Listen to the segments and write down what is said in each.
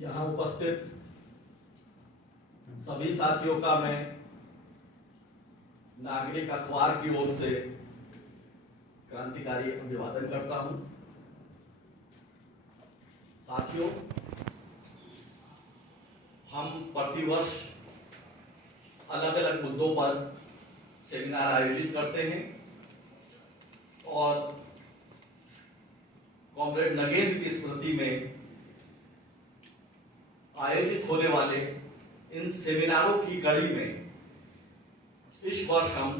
यहाँ उपस्थित सभी साथियों का मैं नागरिक अखबार की ओर से क्रांतिकारी अभिवादन करता हूं। साथियों, हम प्रतिवर्ष अलग अलग मुद्दों पर सेमिनार आयोजित करते हैं और कॉमरेड नगेंद्र की स्मृति में आयोजित होने वाले इन सेमिनारों की कड़ी में इस वर्ष हम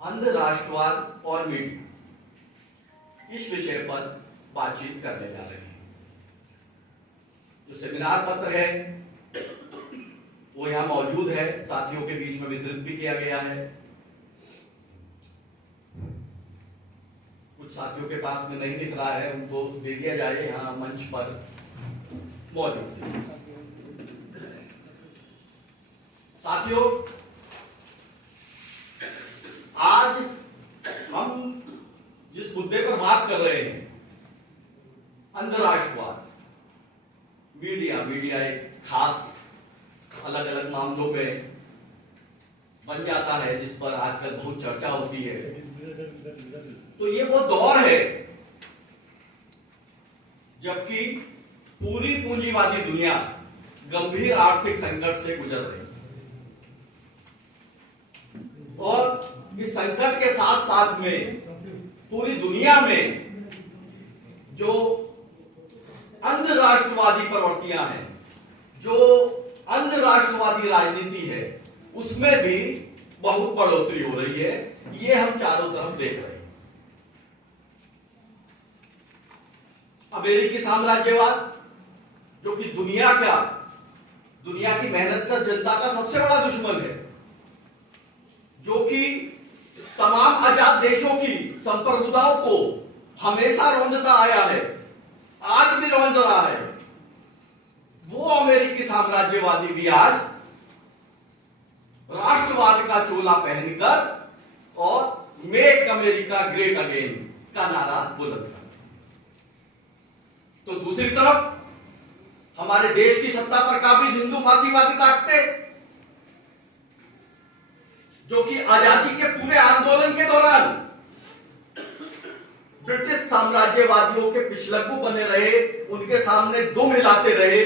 अंध राष्ट्रवाद और मीडिया इस विषय पर बातचीत करने जा रहे हैं। जो सेमिनार पत्र है वो यहां मौजूद है, साथियों के बीच में वितरित भी किया गया है। कुछ साथियों के पास में नहीं दिख रहा है, उनको दे दिया जाए, यहां मंच पर मौजूद है। साथियों, आज हम जिस मुद्दे पर बात कर रहे हैं, अंधराष्ट्रवाद, मीडिया एक खास अलग अलग मामलों में बन जाता है जिस पर आजकल बहुत चर्चा होती है। तो ये वो दौर है जबकि पूरी पूंजीवादी दुनिया गंभीर आर्थिक संकट से गुजर रही है और इस संकट के साथ साथ में पूरी दुनिया में जो अंध राष्ट्रवादी प्रवृत्तियां हैं, जो अंध राष्ट्रवादी राजनीति है, उसमें भी बहुत बढ़ोतरी हो रही है। ये हम चारों तरफ देख रहे हैं। अमेरिकी साम्राज्यवाद जो कि दुनिया की मेहनतकश जनता का सबसे बड़ा दुश्मन है, जो कि तमाम आजाद देशों की संप्रभुताओं को हमेशा रौंदता आया है, आज भी रौंद रहा है, वो अमेरिकी साम्राज्यवादी भी आज राष्ट्रवाद का चोला पहनकर और मेक अमेरिका ग्रेट अगेन का नारा बुलंद कर। तो दूसरी तरफ हमारे देश की सत्ता पर काबिज हिंदू फांसीवादी ताकतें, जो कि आजादी के पूरे आंदोलन के दौरान ब्रिटिश साम्राज्यवादियों के पिछलग्गू बने रहे, उनके सामने दुम हिलाते रहे,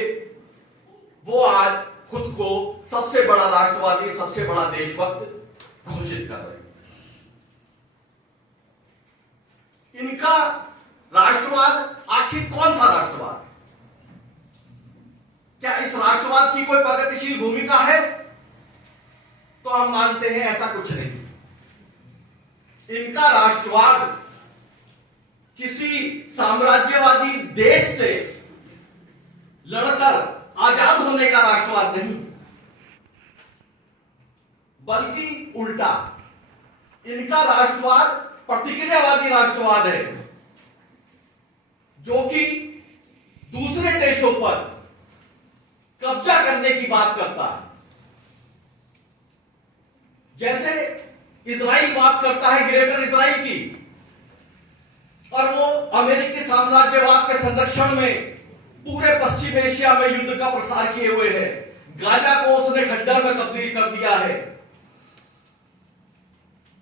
वो आज खुद को सबसे बड़ा राष्ट्रवादी, सबसे बड़ा देशभक्त घोषित कर रहे हैं। इनका राष्ट्रवाद आखिर कौन सा राष्ट्रवाद? क्या इस राष्ट्रवाद की कोई प्रगतिशील भूमिका है? तो हम मानते हैं ऐसा कुछ नहीं। इनका राष्ट्रवाद किसी साम्राज्यवादी देश से लड़कर आजाद होने का राष्ट्रवाद नहीं, बल्कि उल्टा, इनका राष्ट्रवाद प्रतिक्रियावादी राष्ट्रवाद है, जो कि दूसरे देशों पर कब्जा करने की बात करता है। जैसे इजराइल बात करता है ग्रेटर इजराइल की, और वो अमेरिकी साम्राज्यवाद के संरक्षण में पूरे पश्चिम एशिया में युद्ध का प्रसार किए हुए है। गाजा को उसने खंडर में तब्दील कर दिया है,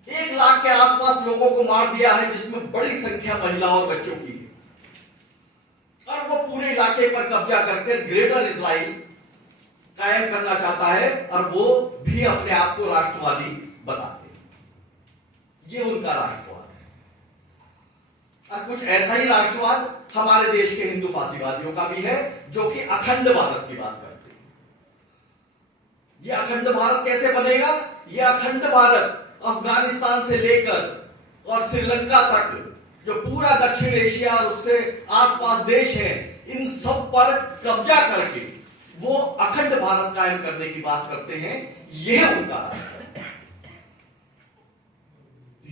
1 लाख के आसपास लोगों को मार दिया है, जिसमें बड़ी संख्या महिलाओं और बच्चों की है, और वो पूरे इलाके पर कब्जा करके ग्रेटर इजराइल कायम करना चाहता है, और वो भी अपने आप को राष्ट्रवादी बताते हैं। ये उनका राष्ट्रवाद है। और कुछ ऐसा ही राष्ट्रवाद हमारे देश के हिंदू फांसीवादियों का भी है, जो कि अखंड भारत की बात करते हैं। ये अखंड भारत कैसे बनेगा? ये अखंड भारत अफगानिस्तान से लेकर और श्रीलंका तक, जो पूरा दक्षिण एशिया और उससे आसपास देश हैं, इन सब पर कब्जा करके वो अखंड भारत कायम करने की बात करते हैं। यह उनका राष्ट्रवाद है।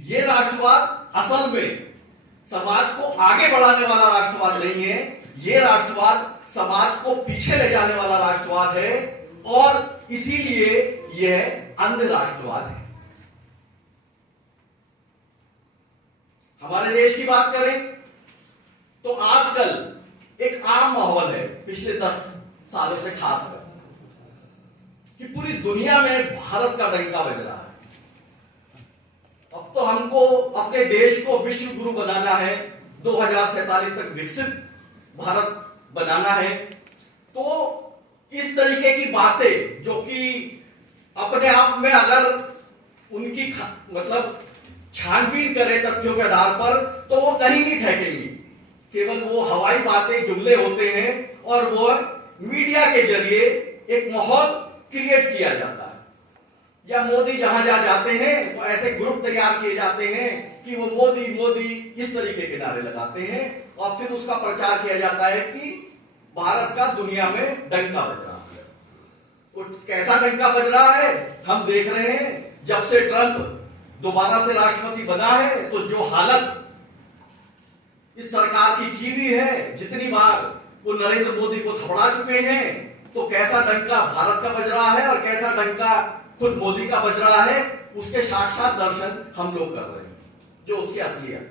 ये राष्ट्रवाद असल में समाज को आगे बढ़ाने वाला राष्ट्रवाद नहीं है, ये राष्ट्रवाद समाज को पीछे ले जाने वाला राष्ट्रवाद है, और इसीलिए यह अंध राष्ट्रवाद है। हमारे देश की बात करें तो आजकल एक आम माहौल है, पिछले 10 सालों से, खासकर कि पूरी दुनिया में भारत का डंका बज रहा है। अब तो हमको अपने देश को विश्व गुरु बनाना है, 2047 तक विकसित भारत बनाना है। तो इस तरीके की बातें जो कि अपने आप में अगर उनकी मतलब छानबीन करें तथ्यों के आधार पर, तो वो कहीं नहीं ठहरेंगी। केवल वो हवाई बातें, जुमले होते हैं और वो मीडिया के जरिए एक माहौल क्रिएट किया जाता है। या मोदी जहां जहां जाते हैं तो ऐसे ग्रुप तैयार किए जाते हैं कि वो मोदी मोदी इस तरीके के नारे लगाते हैं और फिर उसका प्रचार किया जाता है कि भारत का दुनिया में डंका बज रहा है। और कैसा डंका बज रहा है हम देख रहे हैं। जब से ट्रंप दोबारा से राष्ट्रपति बना है तो जो हालत इस सरकार की हुई है, जितनी बार वो नरेंद्र मोदी को थपड़ा चुके हैं, तो कैसा डंका भारत का बज रहा है और कैसा डंका खुद मोदी का बज रहा है, उसके साक्षात दर्शन हम लोग कर रहे हैं, जो उसकी असलियत।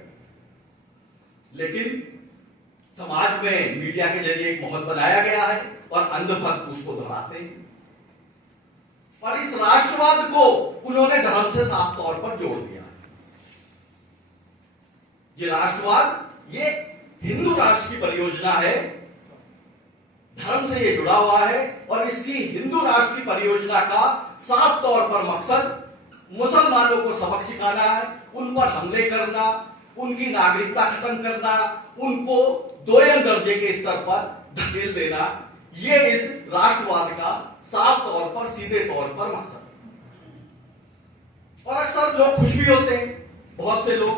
लेकिन समाज में मीडिया के जरिए एक माहौल बनाया गया है और अंधभक्त उसको दोहराते हैं। और इस राष्ट्रवाद को उन्होंने धर्म से साफ तौर पर जोड़ दिया। ये राष्ट्रवाद, ये हिंदू राष्ट्र की परियोजना है, धर्म से ये जुड़ा हुआ है। और इसकी हिंदू राष्ट्र की परियोजना का साफ तौर पर मकसद मुसलमानों को सबक सिखाना है, उन पर हमले करना, उनकी नागरिकता खत्म करना, उनको दोयम दर्जे के स्तर पर धकेल देना। ये इस राष्ट्रवाद का साफ तौर पर, सीधे तौर पर मकसद। और अक्सर लोग खुश भी होते हैं, बहुत से लोग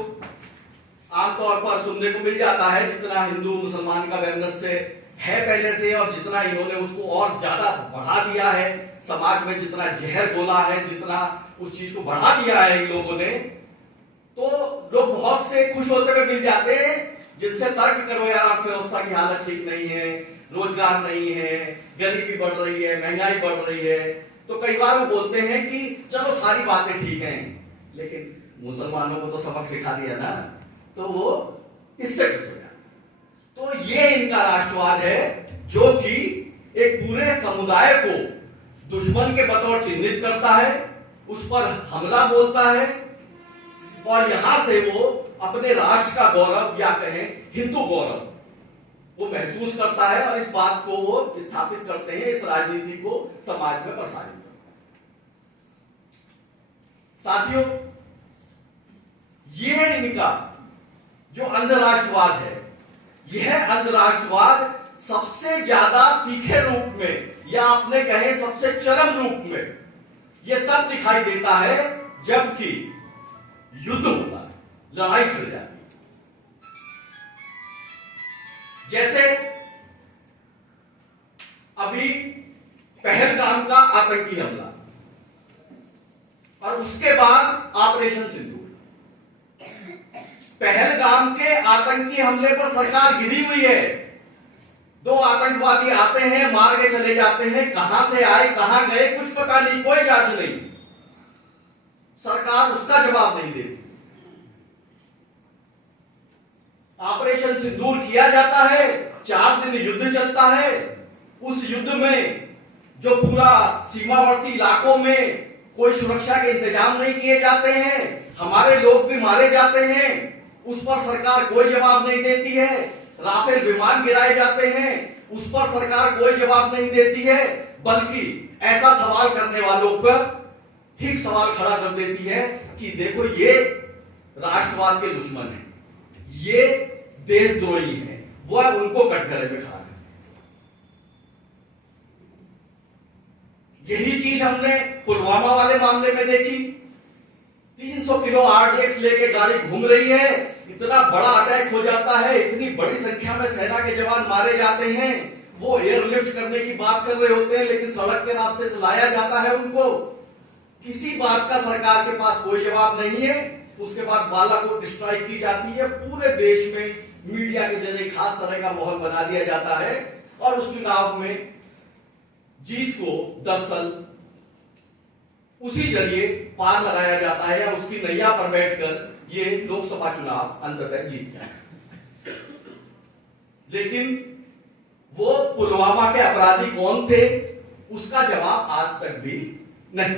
आमतौर पर सुनने को मिल जाता है, जितना हिंदू मुसलमान का वैमनस्य है पहले से और जितना इन्होंने उसको और ज्यादा बढ़ा दिया है, समाज में जितना जहर बोला है, जितना उस चीज को बढ़ा दिया है इन लोगों ने, तो लोग बहुत से खुश होते हुए मिल जाते हैं जिनसे तर्क करो यार, अर्थव्यवस्था की हालत ठीक नहीं है, रोजगार नहीं है, गरीबी बढ़ रही है, महंगाई बढ़ रही है। तो कई बार वो बोलते हैं कि चलो सारी बातें ठीक हैं, लेकिन मुसलमानों को तो सबक सिखा दिया ना, तो वो इससे खुश हो जाते। तो ये इनका राष्ट्रवाद है जो कि एक पूरे समुदाय को दुश्मन के बतौर चिन्हित करता है, उस पर हमला बोलता है और यहां से वो अपने राष्ट्र का गौरव या कहें हिंदू गौरव वो महसूस करता है और इस बात को वो स्थापित करते हैं, इस राजनीति को समाज में प्रसारित करते हैं। साथियों, ये है इनका जो अंधराष्ट्रवाद है। यह अंधराष्ट्रवाद सबसे ज्यादा तीखे रूप में या आपने कहे सबसे चरम रूप में यह तब दिखाई देता है जबकि युद्ध होता है, लड़ाई छिड़ जाती है। जैसे अभी पहलगाम का आतंकी हमला और उसके बाद ऑपरेशन सिंदूर। पहलगाम के आतंकी हमले पर सरकार गिरी हुई है। 2 आतंकवादी आते हैं, मार के चले जाते हैं, कहां से आए कहां गए कुछ पता नहीं, कोई जांच नहीं, सरकार उसका जवाब नहीं देती। ऑपरेशन सिंदूर किया जाता है, 4 दिन युद्ध चलता है। उस युद्ध में जो पूरा सीमावर्ती इलाकों में कोई सुरक्षा के इंतजाम नहीं किए जाते हैं, हमारे लोग भी मारे जाते हैं, उस पर सरकार कोई जवाब नहीं देती है। राफेल विमान गिराए जाते हैं, उस पर सरकार कोई जवाब नहीं देती है, बल्कि ऐसा सवाल करने वालों पर ठीक सवाल खड़ा कर देती है कि देखो ये राष्ट्रवाद के दुश्मन है, ये देशद्रोही है, वह उनको कटघरे में खड़ा है। यही चीज हमने पुलवामा वाले मामले में देखी। 300 किलो आरडीएक्स लेके गाड़ी घूम रही है, इतना बड़ा अटैक हो जाता है, इतनी बड़ी संख्या में सेना के जवान मारे जाते हैं, वो एयरलिफ्ट करने की बात कर रहे होते हैं, लेकिन सड़क के रास्ते से लाया जाता है उनको। किसी बात का सरकार के पास कोई जवाब नहीं है। उसके बाद बालाकोट स्ट्राइक की जाती है, पूरे देश में मीडिया के जरिए खास तरह का माहौल बना दिया जाता है और उस चुनाव में जीत को दरअसल उसी जरिए पार लगाया जाता है या उसकी नैया पर बैठकर ये लोकसभा चुनाव अंततः जीत जाए। लेकिन वो पुलवामा के अपराधी कौन थे, उसका जवाब आज तक भी नहीं।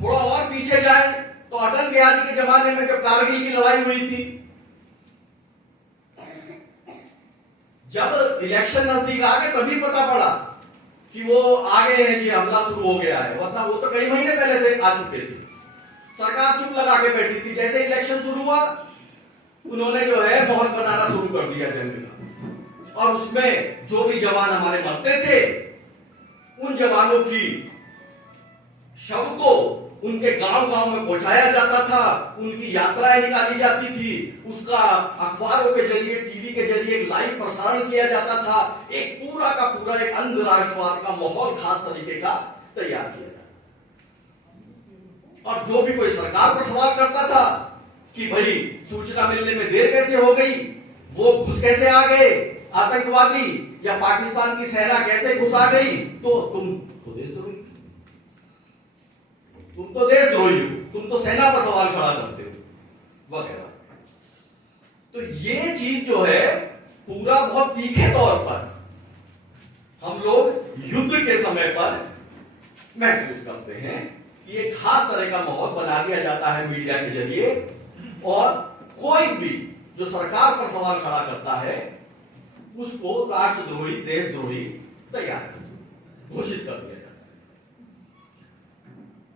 थोड़ा और पीछे जाए तो अटल बिहारी के जमाने में जब कारगिल की लड़ाई हुई थी, जब इलेक्शन नजदीक आ गए तभी पता पड़ा कि वो आ गए हैं, कि हमला शुरू हो गया है, वरना वो तो कई महीने पहले से आ चुके थे। सरकार चुप लगा के बैठी थी। जैसे इलेक्शन शुरू हुआ, उन्होंने जो है माहौल बनाना शुरू कर दिया जंग का, और उसमें जो भी जवान हमारे मरते थे, उन जवानों की शव को उनके गांव गांव में पहुंचाया जाता था, उनकी यात्राएं निकाली जाती थी, उसका अखबारों के जरिए, टीवी के जरिए लाइव प्रसारण किया जाता था। एक पूरा का पूरा एक अंध राष्ट्रवाद का माहौल खास तरीके का तैयार किया जाता। और जो भी कोई सरकार पर सवाल करता था कि भाई सूचना मिलने में देर कैसे हो गई, वो घुस कैसे आ गए आतंकवादी, या पाकिस्तान की सेना कैसे घुस आ गई, तो तुम तो देशद्रोही, तुम तो देशद्रोही हो, तुम तो सेना पर सवाल खड़ा करते हो, वगैरह। तो ये चीज जो है पूरा बहुत तीखे तौर पर हम लोग युद्ध के समय पर महसूस करते हैं कि एक खास तरह का माहौल बना दिया जाता है मीडिया के जरिए, और कोई भी जो सरकार पर सवाल खड़ा करता है उसको राष्ट्रद्रोही, देशद्रोही तैयार घोषित कर दिया जाता है।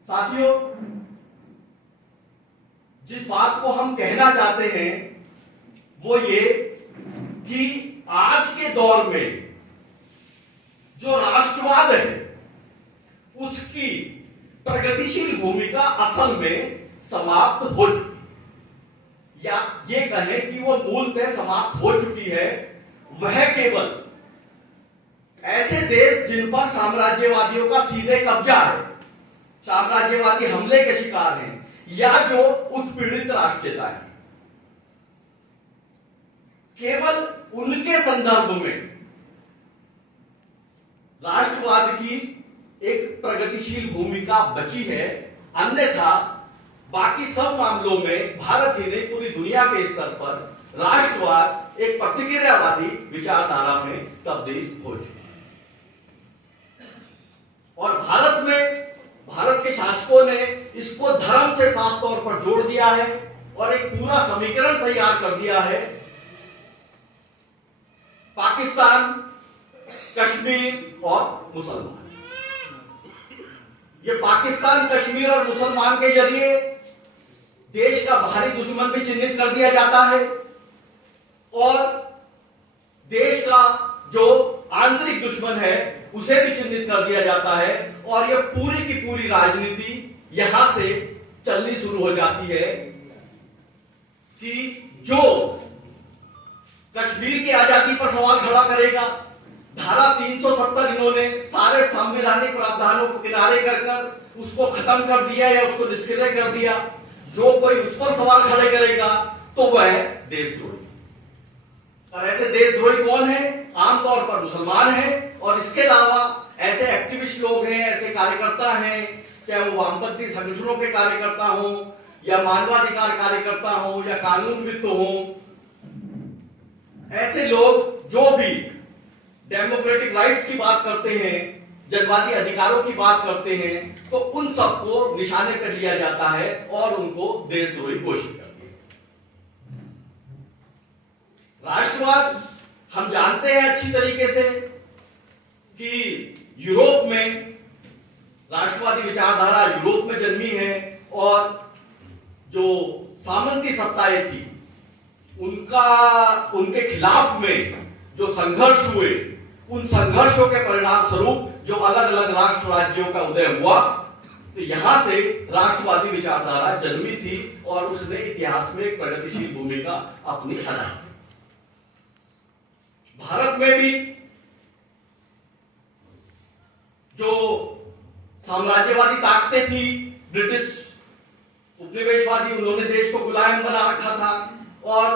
साथियों, जिस बात को हम कहना चाहते हैं वो ये कि आज के दौर में जो राष्ट्रवाद है उसकी प्रगतिशील भूमिका असल में समाप्त हो चुकी, या ये कहें कि वो मूलतः समाप्त हो चुकी है। वह केवल ऐसे देश जिन पर साम्राज्यवादियों का सीधे कब्जा है, साम्राज्यवादी हमले के शिकार हैं, या जो उत्पीड़ित राष्ट्रीयता है, केवल उनके संदर्भ में राष्ट्रवाद की एक प्रगतिशील भूमिका बची है। अन्यथा बाकी सब मामलों में भारत ही नहीं, पूरी दुनिया के स्तर पर राष्ट्रवाद एक प्रतिक्रियावादी विचारधारा में तब्दील हो चुका है। और भारत में भारत के शासकों ने इसको धर्म से साफ तौर पर जोड़ दिया है और एक पूरा समीकरण तैयार कर दिया है। पाकिस्तान, कश्मीर और मुसलमान, ये पाकिस्तान, कश्मीर और मुसलमान के जरिए देश का बाहरी दुश्मन भी चिन्हित कर दिया जाता है, और देश का जो आंतरिक दुश्मन है उसे भी चिन्हित कर दिया जाता है। और यह पूरी की पूरी राजनीति यहां से चलनी शुरू हो जाती है कि जो कश्मीर की आजादी पर सवाल खड़ा करेगा, धारा 370 इन्होंने सारे संवैधानिक प्रावधानों को किनारे कर उसको खत्म कर दिया या उसको निष्क्रिय कर दिया। जो कोई उस पर सवाल खड़े करेगा तो वह देशद्रोही, और ऐसे देशद्रोही कौन है? आमतौर पर मुसलमान हैं, और इसके अलावा ऐसे एक्टिविस्ट लोग हैं, ऐसे कार्यकर्ता हैं, चाहे वो वामपंथी संगठनों के कार्यकर्ता हों या मानवाधिकार कार्यकर्ता हों या कानूनविद हों, ऐसे लोग जो भी डेमोक्रेटिक राइट्स की बात करते हैं, जनवादी अधिकारों की बात करते हैं, तो उन सबको निशाने पर लिया जाता है और उनको देशद्रोही घोषित कर दिया। राष्ट्रवाद हम जानते हैं अच्छी तरीके से कि यूरोप में राष्ट्रवादी विचारधारा यूरोप में जन्मी है, और जो सामंती सत्ताएं थी उनके खिलाफ में जो संघर्ष हुए, उन संघर्षों के परिणाम स्वरूप जो अलग अलग राष्ट्र राज्यों का उदय हुआ, तो यहां से राष्ट्रवादी विचारधारा जन्मी थी और उसने इतिहास में एक प्रगतिशील भूमिका अपनी अदा की। भारत में भी जो साम्राज्यवादी ताकतें थी, ब्रिटिश उपनिवेशवादी, उन्होंने देश को गुलाम बना रखा था, और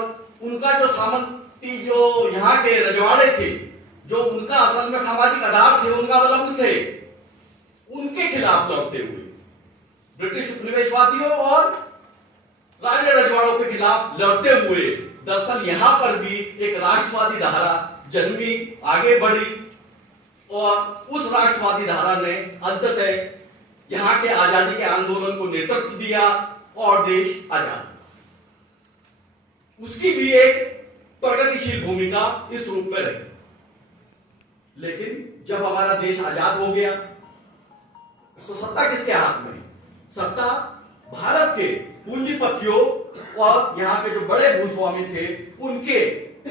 उनका जो सामंती जो यहाँ के रजवाड़े थे, जो उनका असल में सामाजिक आधार थे, उनका अवलंबन थे, उनके खिलाफ लड़ते हुए ब्रिटिश उपनिवेशवादियों और राजे रजवाड़ों के खिलाफ लड़ते हुए दरअसल यहां पर भी एक राष्ट्रवादी धारा जन्मी, आगे बढ़ी और उस राष्ट्रवादी धारा ने अंततः यहां के आजादी के आंदोलन को नेतृत्व दिया और देश आजाद। उसकी भी एक प्रगतिशील भूमिका इस रूप में रही। लेकिन जब हमारा देश आजाद हो गया तो सत्ता किसके हाथ में? सत्ता भारत के पूंजीपतियों और यहाँ के जो बड़े भूस्वामी थे उनके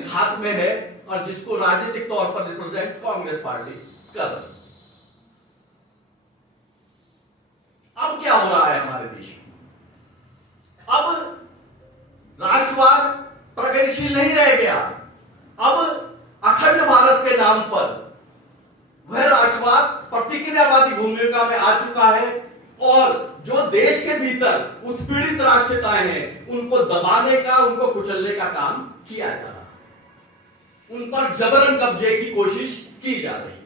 हाथ में है, और जिसको राजनीतिक तौर पर रिप्रेजेंट कांग्रेस पार्टी कर रही। अब क्या हो रहा है हमारे देश में? अब राष्ट्रवाद प्रगतिशील नहीं रह गया। अब अखंड भारत के नाम पर वह राष्ट्रवाद प्रतिक्रियावादी भूमिका में आ चुका है, और जो देश के भीतर उत्पीड़ित राष्ट्रीयताएं हैं उनको दबाने का, उनको कुचलने का काम किया जा रहा है। उन पर जबरन कब्जे की कोशिश की जा रही है।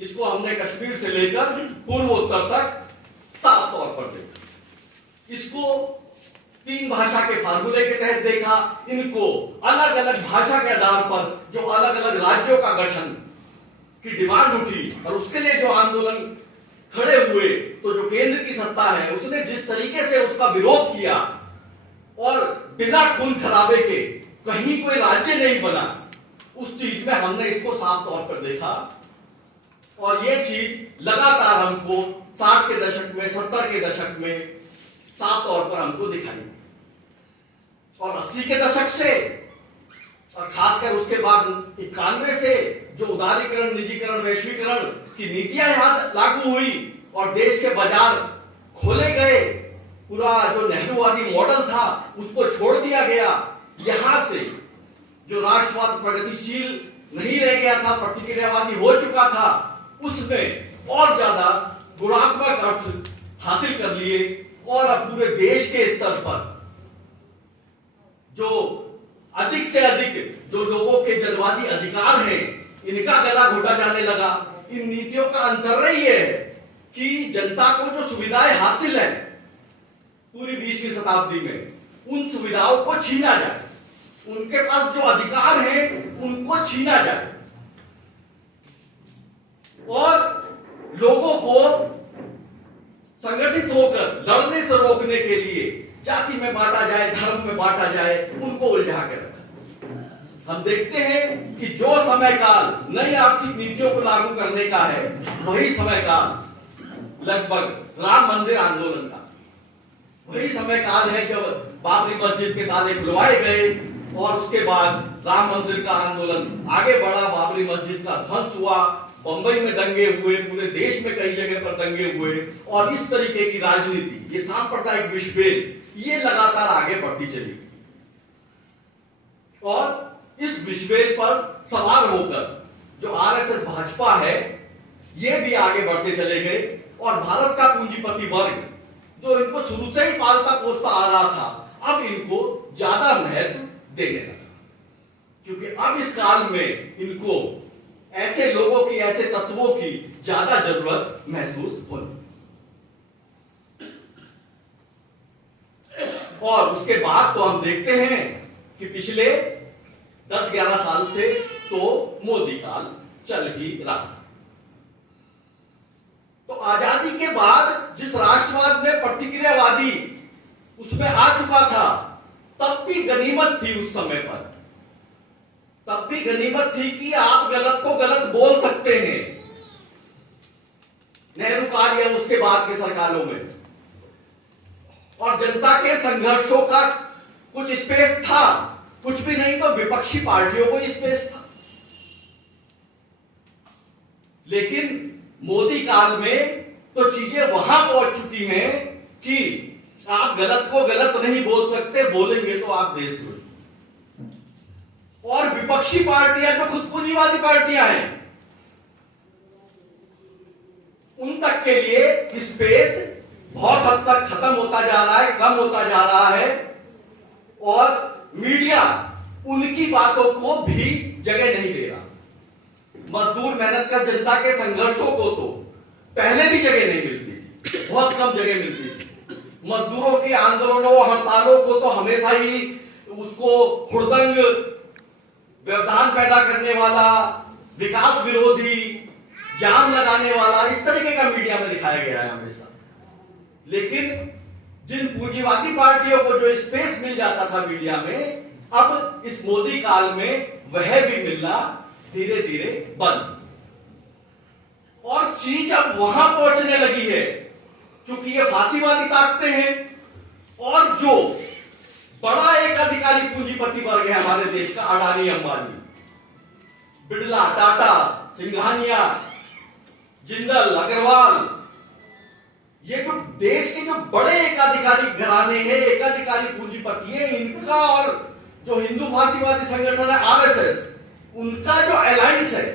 इसको हमने कश्मीर से लेकर पूर्वोत्तर तक साफ तौर पर देखा। इसको 3 भाषा के फार्मूले के तहत देखा। इनको अलग अलग भाषा के आधार पर जो अलग अलग राज्यों का गठन की डिमांड उठी और उसके लिए जो आंदोलन खड़े हुए, तो जो केंद्र की सत्ता है उसने जिस तरीके से उसका विरोध किया और बिना खून खराबे के कहीं कोई राज्य नहीं बना, उस चीज में हमने इसको साफ तौर पर देखा। और ये चीज लगातार हमको 60 के दशक में, 70 के दशक में साफ तौर पर हमको दिखाई, और 80 के दशक से और खासकर उसके बाद 91 से जो उदारीकरण, निजीकरण, वैश्वीकरण की नीतियां यहां लागू हुई और देश के बाजार खोले गए, पूरा जो नेहरूवादी मॉडल था उसको छोड़ दिया गया। यहां से जो राष्ट्रवाद प्रगतिशील नहीं रह गया था, प्रतिक्रियावादी हो चुका था, उसने और ज्यादा गुणात्मक अर्थ हासिल कर लिए, और अब पूरे देश के स्तर पर जो अधिक से अधिक जो लोगों के जनवादी अधिकार हैं इनका गला घोटा जाने लगा। इन नीतियों का अंतर्य ये है कि जनता को जो सुविधाएं हासिल है पूरी 20वीं शताब्दी में, उन सुविधाओं को छीना जाए, उनके पास जो अधिकार हैं उनको छीना जाए, और लोगों को संगठित होकर लड़ने से रोकने के लिए जाति में बांटा जाए, धर्म में बांटा जाए, उनको उलझा के रखा। हम देखते हैं कि जो समय काल नई आर्थिक नीतियों को लागू करने का है, वही समय काल लगभग राम मंदिर आंदोलन का, वही समय काल है जब बाबरी मस्जिद के ताले खुलवाए गए और उसके बाद राम मंदिर का आंदोलन आगे बढ़ा, बाबरी मस्जिद का ध्वंस हुआ, बंबई में दंगे हुए, पूरे देश में कई जगह पर दंगे हुए, और इस तरीके की राजनीति, ये सांप्रदायिक विषभेद, ये लगातार आगे बढ़ती चली। और इस विषभेद पर सवार होकर जो आरएसएस भाजपा है, ये भी आगे बढ़ते चले गए, और भारत का पूंजीपति वर्ग जो इनको शुरू से ही पालता पोसता आ रहा था, अब इनको ज्यादा महत्व देने लगा, क्योंकि अब इस काल में इनको ऐसे लोगों की, ऐसे तत्वों की ज्यादा जरूरत महसूस होती। और उसके बाद तो हम देखते हैं कि पिछले 10-11 साल से तो मोदी काल चल ही रहा। तो आजादी के बाद जिस राष्ट्रवाद में प्रतिक्रियावादी उसमें आ चुका था, तब भी गनीमत थी उस समय पर, तब भी गनीमत थी कि आप गलत को गलत बोल सकते हैं। नेहरू काल या उसके बाद की सरकारों में, और जनता के संघर्षों का कुछ स्पेस था, कुछ भी नहीं तो विपक्षी पार्टियों को स्पेस था। लेकिन मोदी काल में तो चीजें वहां पहुंच चुकी हैं कि आप गलत को गलत नहीं बोल सकते, बोलेंगे तो आप देशद्रोही। और विपक्षी पार्टियां जो खुद पूंजीवादी पार्टियां हैं, उन तक के लिए स्पेस बहुत हद तक खत्म होता जा रहा है, कम होता जा रहा है, और मीडिया उनकी बातों को भी जगह नहीं दे रहा। मजदूर मेहनत कर जनता के संघर्षों को तो पहले भी जगह नहीं मिलती थी, बहुत कम जगह मिलती थी। मजदूरों के आंदोलनों, हड़तालों को तो हमेशा ही तो उसको हुड़दंग, व्यवधान पैदा करने वाला, विकास विरोधी, जाम लगाने वाला, इस तरीके का मीडिया में दिखाया गया है हमेशा। लेकिन जिन पूंजीवादी पार्टियों को जो स्पेस मिल जाता था मीडिया में, अब इस मोदी काल में वह भी मिलना धीरे धीरे बंद। और चीज अब वहां पहुंचने लगी है, क्योंकि ये फांसीवादी ताकतें हैं और जो बड़ा एक अधिकारी पूंजीपति वर्ग है हमारे देश का, अडानी, अंबानी, बिड़ला, टाटा, सिंघानिया, जिंदल, अग्रवाल, ये जो देश के जो बड़े एकाधिकारी घराने हैं, एकाधिकारी पूंजीपति हैं, इनका और जो हिंदू फांसीवादी संगठन है आरएसएस, उनका जो अलायंस है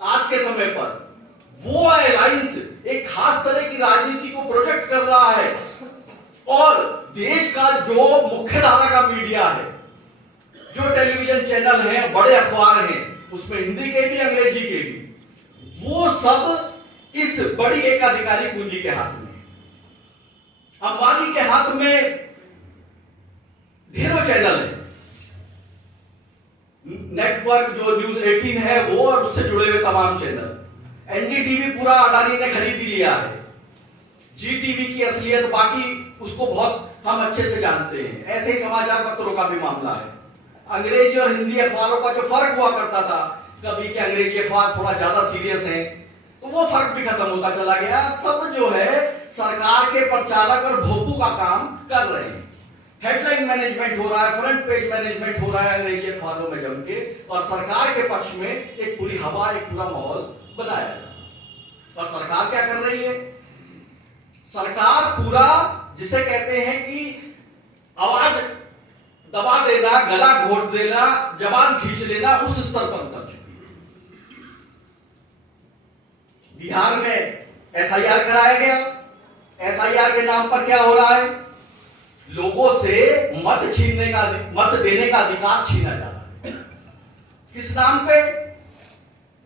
आज के समय पर, वो अलायंस एक खास तरह की राजनीति को प्रोजेक्ट कर रहा है। और देश का जो मुख्य धारा का मीडिया है, जो टेलीविजन चैनल हैं, बड़े अखबार हैं, उसमें हिंदी के भी अंग्रेजी के भी, वो सब इस बड़ी एकाधिकारी पूंजी के हाथ में। अंबानी के हाथ में ढेरों चैनल है, नेटवर्क जो न्यूज 18 है वो, और उससे जुड़े हुए तमाम चैनल। एनडीटीवी पूरा अडानी ने खरीद लिया है। जी टीवी की असलियत बाकी उसको बहुत हम अच्छे से जानते हैं। ऐसे ही समाचार पत्रों का भी मामला है। अंग्रेजी और हिंदी अखबारों का जो फर्क हुआ करता था, कभी के अंग्रेजी अखबार थोड़ा ज्यादा सीरियस है, तो वो फर्क भी खत्म होता चला गया। सब जो है सरकार के प्रचारक और भोपू का काम कर रहे हैं। हेडलाइन मैनेजमेंट हो रहा है, फ्रंट पेज मैनेजमेंट हो रहा है अंग्रेजी अखबारों में जम के, और सरकार के पक्ष में एक पूरी हवा, एक पूरा माहौल बनाया जाता। और सरकार क्या कर रही है? सरकार पूरा, जिसे कहते हैं कि आवाज दबा देना, गला घोट देना, जबान खींच लेना, उस स्तर पर उतर चुकी है। बिहार में एसआईआर कराया गया। एसआईआर के नाम पर क्या हो रहा है? लोगों से मत छीनने का, मत देने का अधिकार छीना जा रहा है। किस नाम पे?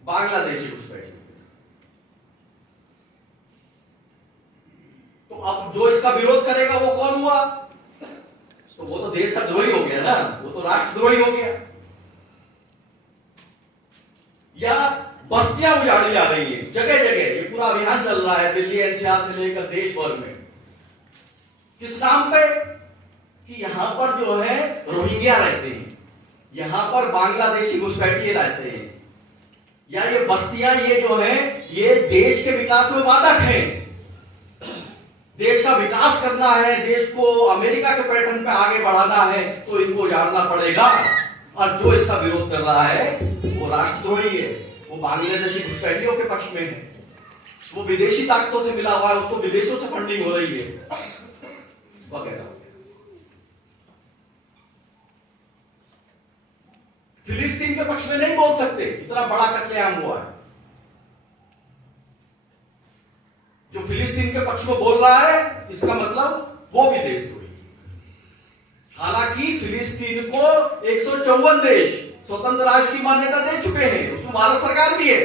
बांग्लादेशी घुसपैठ। तो अब जो इसका विरोध करेगा वो कौन हुआ? तो वो तो देश का द्रोही हो गया ना, वो तो राष्ट्रद्रोही हो गया। या बस्तियां उजाड़ी जा रही है जगह जगह, ये पूरा अभियान चल रहा है दिल्ली एनसीआर से लेकर देश भर में। किस नाम पे? कि यहां पर जो है रोहिंग्या रहते हैं, यहां पर बांग्लादेशी घुसपैठिए रहते हैं, या ये बस्तियां, ये जो है ये देश के विकास में बाधक हैं। देश का विकास करना है, देश को अमेरिका के पैटर्न पे आगे बढ़ाना है, तो इनको जानना पड़ेगा। और जो इसका विरोध कर रहा है वो राष्ट्रद्रोही है, वो बांग्लादेशी घुसपैठियों के पक्ष में है, वो विदेशी ताकतों से मिला हुआ है, उसको विदेशों से फंडिंग हो रही है वगैरह। फिलिस्तीन के पक्ष में नहीं बोल सकते, इतना बड़ा कत्लेआम हुआ है। जो फिलिस्तीन के पक्ष में बोल रहा है, इसका मतलब वो भी देशद्रोही। हालांकि फिलिस्तीन को 154 देश स्वतंत्र राष्ट्र की मान्यता दे चुके हैं, उसमें भारत सरकार भी है।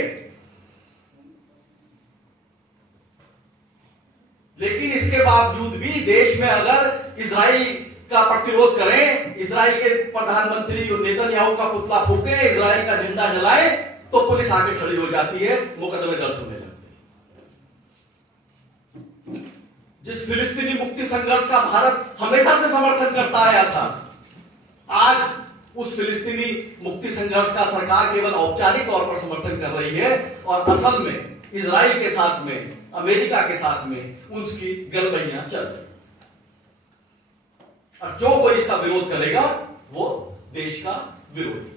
लेकिन इसके बावजूद भी देश में अगर इजराइल का प्रतिरोध करें, इजराइल के प्रधानमंत्री नेतन्याहू का पुतला फूके, इजराइल का झंडा जलाए, तो पुलिस आके खड़ी हो जाती है, मुकदमे दर्ज होने लगते हैं। जिस फिलिस्तीनी मुक्ति संघर्ष का भारत हमेशा से समर्थन करता आया था, आज उस फिलिस्तीनी मुक्ति संघर्ष का सरकार केवल औपचारिक तौर पर समर्थन कर रही है, और असल में इजराइल के साथ में, अमेरिका के साथ में उसकी गलबैयां चल रही। और जो कोई इसका विरोध करेगा वो देश का विरोधी।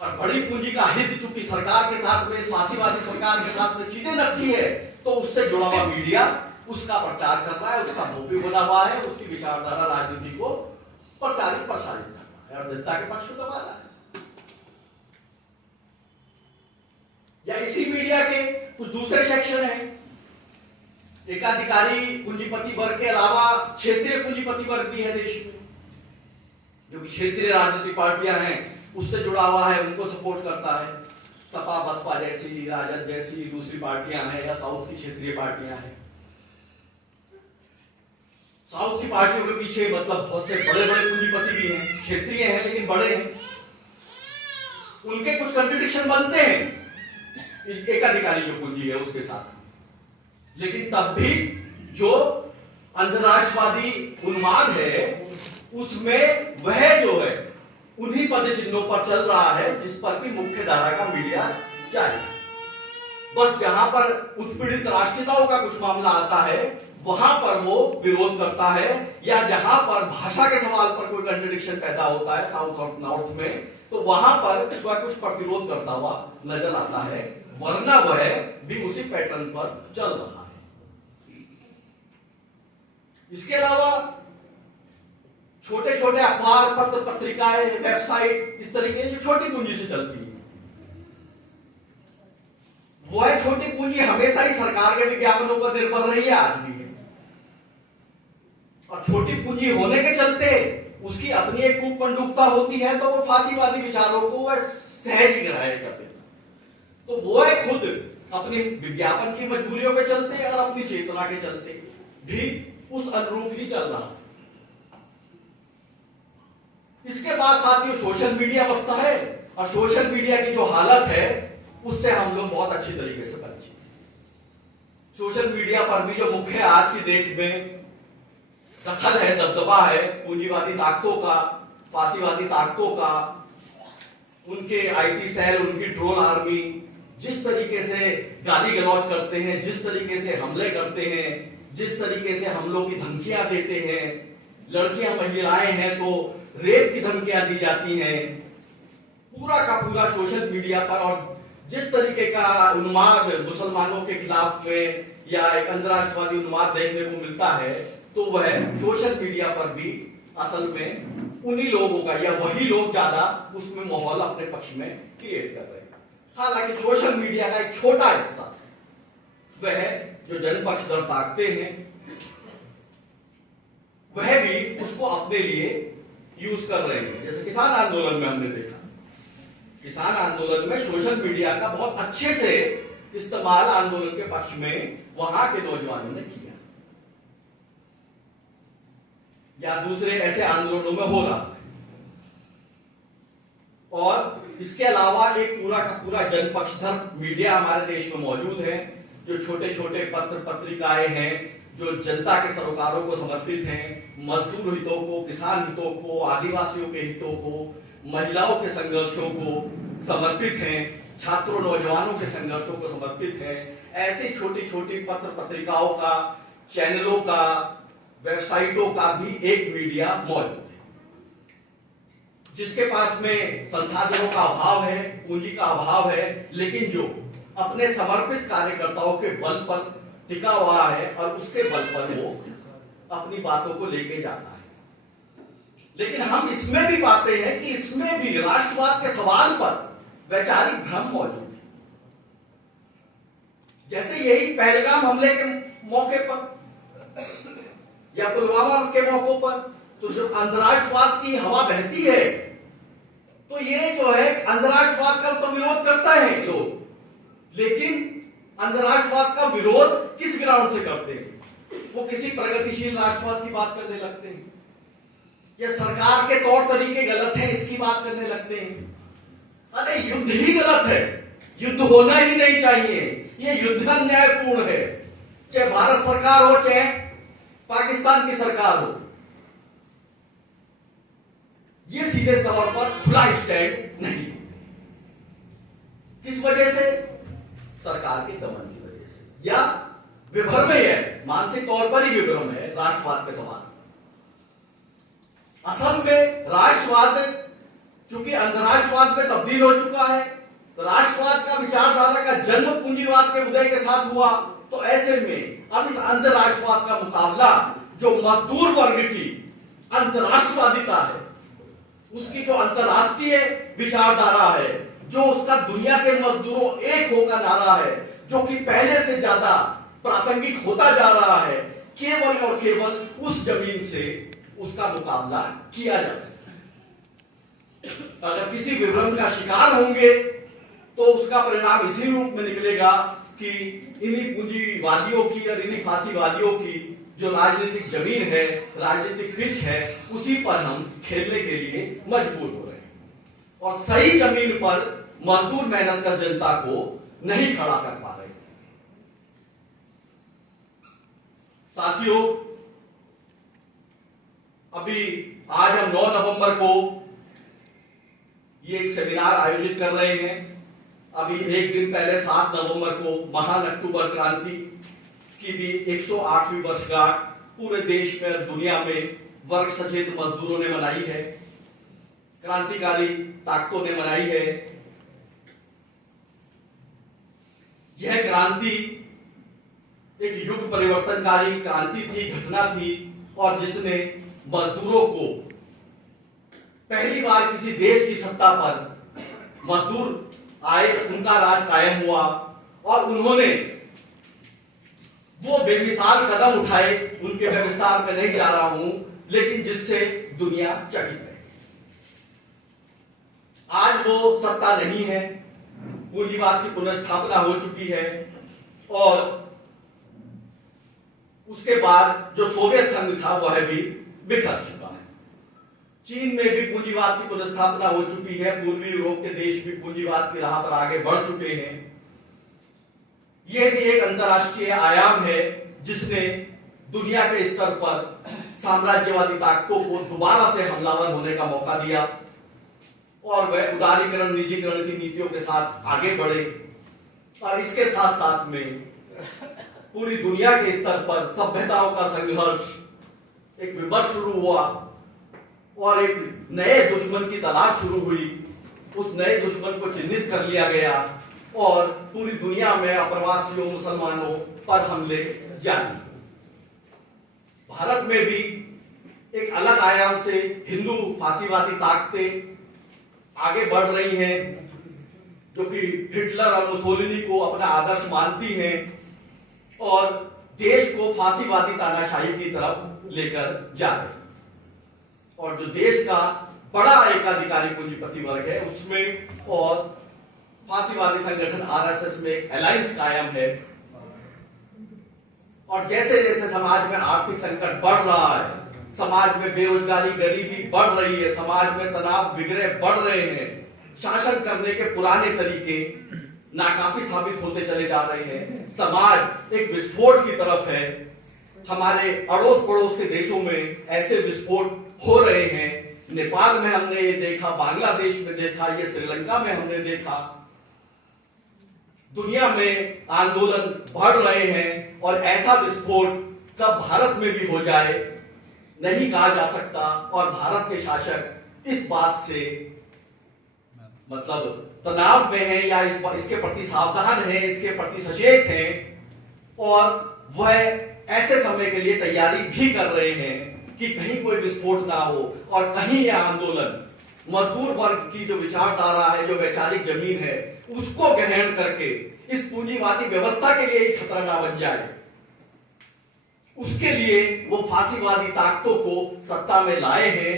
और बड़ी पूंजी का हित चूंकि सरकार के साथ में, फांसीवादी सरकार के साथ में सीधे लगती है, तो उससे जुड़ा हुआ मीडिया उसका प्रचार कर रहा है, उसका भोपी बना हुआ है, उसकी विचारधारा राजनीति को प्रचारित प्रसारित कर रहा है और जनता के पक्ष में दबा रहा है। या इसी मीडिया के कुछ दूसरे सेक्शन हैं, एकाधिकारी पूंजीपति वर्ग के अलावा क्षेत्रीय पूंजीपति वर्ग भी है देश में, जो कि क्षेत्रीय राजनीतिक पार्टियां हैं उससे जुड़ा हुआ है, उनको सपोर्ट करता है। सपा बसपा जैसी, राजद जैसी दूसरी पार्टियां हैं, या साउथ की क्षेत्रीय पार्टियां हैं। साउथ की पार्टियों के पीछे मतलब बहुत से बड़े बड़े पूंजीपति भी हैं, क्षेत्रीय हैं लेकिन बड़े हैं, उनके कुछ कंट्रडिक्शन बनते हैं एकाधिकारी जो पूंजी है उसके साथ, लेकिन तब भी जो अंतरराष्ट्रवादी उन्माद है उसमें वह जो है उन्हीं पद चिन्हों पर चल रहा है जिस पर भी मुख्य धारा का मीडिया जाए। बस जहां पर उत्पीड़ित राष्ट्रीयताओं का कुछ मामला आता है वहां पर वो विरोध करता है, या जहां पर भाषा के सवाल पर कोई कंट्रडिक्शन पैदा होता है साउथ और नॉर्थ में, तो वहां पर वह कुछ प्रतिरोध करता हुआ नजर आता है, वरना वह भी उसी पैटर्न पर चल रहा है। इसके अलावा छोटे छोटे अखबार, पत्र पत्रिकाएं, वेबसाइट, इस तरीके जो छोटी पूंजी से चलती है, वह छोटी पूंजी हमेशा ही सरकार के विज्ञापनों पर निर्भर रही है, आज भी है। और छोटी पूंजी होने के चलते उसकी अपनी एक कूपमंडूकता होती है, तो वो फांसीवादी विचारों को वह सहज ही ग्रहण कर देता, तो वो खुद अपनी विज्ञापन की मजबूरियों के चलते और अपनी चेतना के चलते भी उस अनुरूप ही चल रहा है। इसके बाद साथियों सोशल मीडिया बसता है, और सोशल मीडिया की जो हालत है उससे हम लोग बहुत अच्छी तरीके से परिचित हैं। सोशल मीडिया पर भी जो मुख्य आज की डेट में दखल है, दबदबा है पूंजीवादी ताकतों का, फांसीवादी ताकतों का, उनके आईटी सेल, उनकी ट्रोल आर्मी जिस तरीके से गाली गलौज करते हैं, जिस तरीके से हमले करते हैं, जिस तरीके से हमलों की धमकियां देते हैं, लड़कियां महिलाएं हैं तो रेप की धमकियां दी जाती हैं, पूरा का पूरा सोशल मीडिया पर, और जिस तरीके का उन्माद मुसलमानों के खिलाफ में या एक अंतरराष्ट्रवादी उन्माद देखने को मिलता है, तो वह सोशल मीडिया पर भी असल में उन्हीं लोगों का, या वही लोग ज्यादा उसमें माहौल अपने पक्ष में क्रिएट कर रहे हैं। हालांकि सोशल मीडिया का एक छोटा हिस्सा वह जो जनपक्षधर ताकतें हैं वह भी उसको अपने लिए यूज कर रहे हैं। जैसे किसान आंदोलन में हमने देखा, किसान आंदोलन में सोशल मीडिया का बहुत अच्छे से इस्तेमाल आंदोलन के पक्ष में वहां के नौजवानों ने किया, या दूसरे ऐसे आंदोलनों में हो रहा है। और इसके अलावा एक पूरा का पूरा जनपक्षधर मीडिया हमारे देश में मौजूद है, जो छोटे छोटे पत्र पत्रिकाएं हैं जो जनता के सरोकारों को समर्पित हैं, मजदूर हितों को, किसान हितों को, आदिवासियों के हितों को, महिलाओं के संघर्षों को समर्पित हैं, छात्रों नौजवानों के संघर्षों को समर्पित हैं। ऐसी छोटी छोटी पत्र पत्रिकाओं का, चैनलों का, वेबसाइटों का भी एक मीडिया मौजूद है, जिसके पास में संसाधनों का अभाव है, पूंजी का अभाव है, लेकिन जो अपने समर्पित कार्यकर्ताओं के बल पर टिका हुआ है और उसके बल पर वो अपनी बातों को लेके जाता है। लेकिन हम इसमें भी पाते हैं कि इसमें भी राष्ट्रवाद के सवाल पर वैचारिक भ्रम मौजूद है। जैसे यही पहलगाम हमले के मौके पर या पुलवामा के मौकों पर तो जो अंतरराष्ट्रवाद की हवा बहती है, तो ये जो है अंतरराष्ट्रवाद का तो विरोध करता है लोग, लेकिन अंतरराष्ट्रवाद का विरोध किस ग्राउंड से करते हैं? वो किसी प्रगतिशील राष्ट्रवाद की बात करने लगते हैं, या सरकार के तौर तरीके गलत हैं इसकी बात करने लगते हैं। अरे युद्ध ही गलत है, युद्ध होना ही नहीं चाहिए, ये युद्ध अन्यायपूर्ण है, चाहे भारत सरकार हो चाहे पाकिस्तान की सरकार हो। ये सीधे तौर पर खुला स्टैंड नहीं। किस वजह से? सरकार के दमन की वजह से, या विभ्रम है, मानसिक तौर पर ही विभ्रम है राष्ट्रवाद के सवाल। असल में राष्ट्रवाद चूंकि अंतरराष्ट्रवाद में तब्दील हो चुका है, तो राष्ट्रवाद का विचारधारा का जन्म पूंजीवाद के उदय के साथ हुआ, तो ऐसे में अब इस अंतरराष्ट्रवाद का मुकाबला जो मजदूर वर्ग की अंतरराष्ट्रवादिता है, उसकी जो अंतरराष्ट्रीय विचारधारा है, जो उसका दुनिया के मजदूरों एक होकर नारा है, जो कि पहले से ज्यादा प्रासंगिक होता जा रहा है, केवल और केवल उस जमीन से उसका मुकाबला किया जा सकता है। अगर किसी विभ्रम का शिकार होंगे तो उसका परिणाम इसी रूप में निकलेगा कि इन्हीं पूंजीवादियों की और इन्हीं फांसीवादियों की जो राजनीतिक जमीन है, राजनीतिक पिच है, उसी पर हम खेलने के लिए मजबूर हो रहे हैं और सही जमीन पर मजदूर मेहनत कर जनता को नहीं खड़ा कर पा रहे। साथियों, अभी आज हम 9 नवंबर को ये एक सेमिनार आयोजित कर रहे हैं। अभी एक दिन पहले 7 नवंबर को महान अक्टूबर क्रांति की भी 108वीं वर्षगांठ पूरे देश में और दुनिया में वर्ग सचेत मजदूरों ने मनाई है, क्रांतिकारी ताकतों ने मनाई है। यह क्रांति एक युग परिवर्तनकारी क्रांति थी, घटना थी और जिसने मजदूरों को पहली बार किसी देश की सत्ता पर मजदूर आए, उनका राज कायम हुआ और उन्होंने वो बेमिसाल कदम उठाए। उनके मैं विस्तार में नहीं जा रहा हूं, लेकिन जिससे दुनिया चकित है। आज वो सत्ता नहीं है, पूंजीवाद की पुनर्स्थापना हो चुकी है और उसके बाद जो सोवियत संघ था वह भी बिखर चुका है। चीन में भी पूंजीवाद की पुनर्स्थापना हो चुकी है, पूर्वी यूरोप के देश भी पूंजीवाद की राह पर आगे बढ़ चुके हैं। यह भी एक अंतर्राष्ट्रीय आयाम है जिसने दुनिया के स्तर पर साम्राज्यवादी ताकतों को दोबारा से हमलावर होने का मौका दिया और वह उदारीकरण, निजीकरण की नीतियों के साथ आगे बढ़े और इसके साथ साथ में पूरी दुनिया के स्तर पर सभ्यताओं का संघर्ष, एक विमर्श शुरू हुआ और एक नए दुश्मन की तलाश शुरू हुई। उस नए दुश्मन को चिन्हित कर लिया गया और पूरी दुनिया में अप्रवासियों, मुसलमानों पर हमले जारी। भारत में भी एक अलग आयाम से हिंदू फांसीवादी ताकतें आगे बढ़ रही हैं, जो कि हिटलर और मुसोलिनी को अपना आदर्श मानती हैं और देश को फांसीवादी तानाशाही की तरफ लेकर जा रही। और जो देश का बड़ा एकाधिकारी पूंजीपति वर्ग है उसमें और फांसीवादी संगठन आरएसएस में एक अलायंस कायम है। और जैसे जैसे समाज में आर्थिक संकट बढ़ रहा है, समाज में बेरोजगारी, गरीबी बढ़ रही है, समाज में तनाव, विग्रह बढ़ रहे हैं, शासन करने के पुराने तरीके नाकाफी साबित होते चले जा रहे हैं, समाज एक विस्फोट की तरफ है। हमारे अड़ोस पड़ोस के देशों में ऐसे विस्फोट हो रहे हैं। नेपाल में हमने ये देखा, बांग्लादेश में देखा, ये श्रीलंका में हमने देखा। दुनिया में आंदोलन बढ़ रहे हैं और ऐसा विस्फोट कब भारत में भी हो जाए नहीं कहा जा सकता। और भारत के शासक इस बात से मतलब तनाव में है या इसके प्रति सावधान है, इसके प्रति सचेत हैं और वह ऐसे समय के लिए तैयारी भी कर रहे हैं कि कहीं कोई विस्फोट ना हो और कहीं यह आंदोलन मजदूर वर्ग की जो विचारधारा है, जो वैचारिक जमीन है, उसको ग्रहण करके इस पूंजीवादी व्यवस्था के लिए एक खतरा ना बन जाए। उसके लिए वो फांसीवादी ताकतों को सत्ता में लाए हैं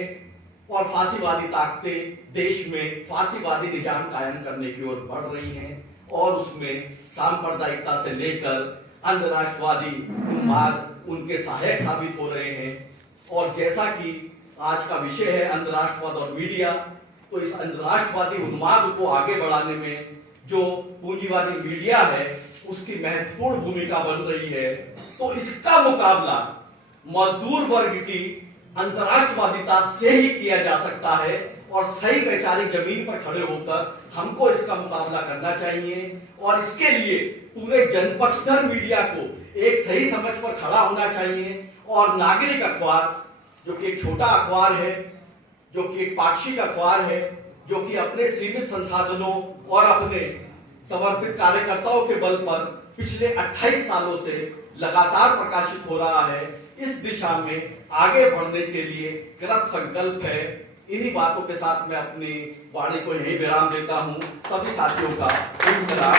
और फांसीवादी ताकतें देश में फांसीवादी निजाम कायम करने की ओर बढ़ रही हैं और उसमें सांप्रदायिकता से लेकर अंधराष्ट्रवादी उन्माद उनके सहायक साबित हो रहे हैं। और जैसा कि आज का विषय है अंतर्राष्ट्रवाद और मीडिया, तो इस अंतर्राष्ट्रवादी उन्माद को आगे बढ़ाने में जो पूंजीवादी मीडिया है उसकी महत्वपूर्ण भूमिका बन रही है। तो इसका मुकाबला मजदूर वर्ग की अंतर्राष्ट्रवादिता से ही किया जा सकता है और सही वैचारिक जमीन पर खड़े होकर हमको इसका मुकाबला करना चाहिए। और इसके लिए पूरे जनपक्षधर मीडिया को एक सही समझ पर खड़ा होना चाहिए और नागरिक अखबार, जो कि एक छोटा अखबार है, जो कि एक पाक्षिक अखबार है, जो कि अपने सीमित संसाधनों और अपने समर्पित कार्यकर्ताओं के बल पर पिछले 28 सालों से लगातार प्रकाशित हो रहा है, इस दिशा में आगे बढ़ने के लिए कृत संकल्प है। इन्हीं बातों के साथ मैं अपनी वाणी को यहीं विराम देता हूं। सभी साथियों का धन्यवाद।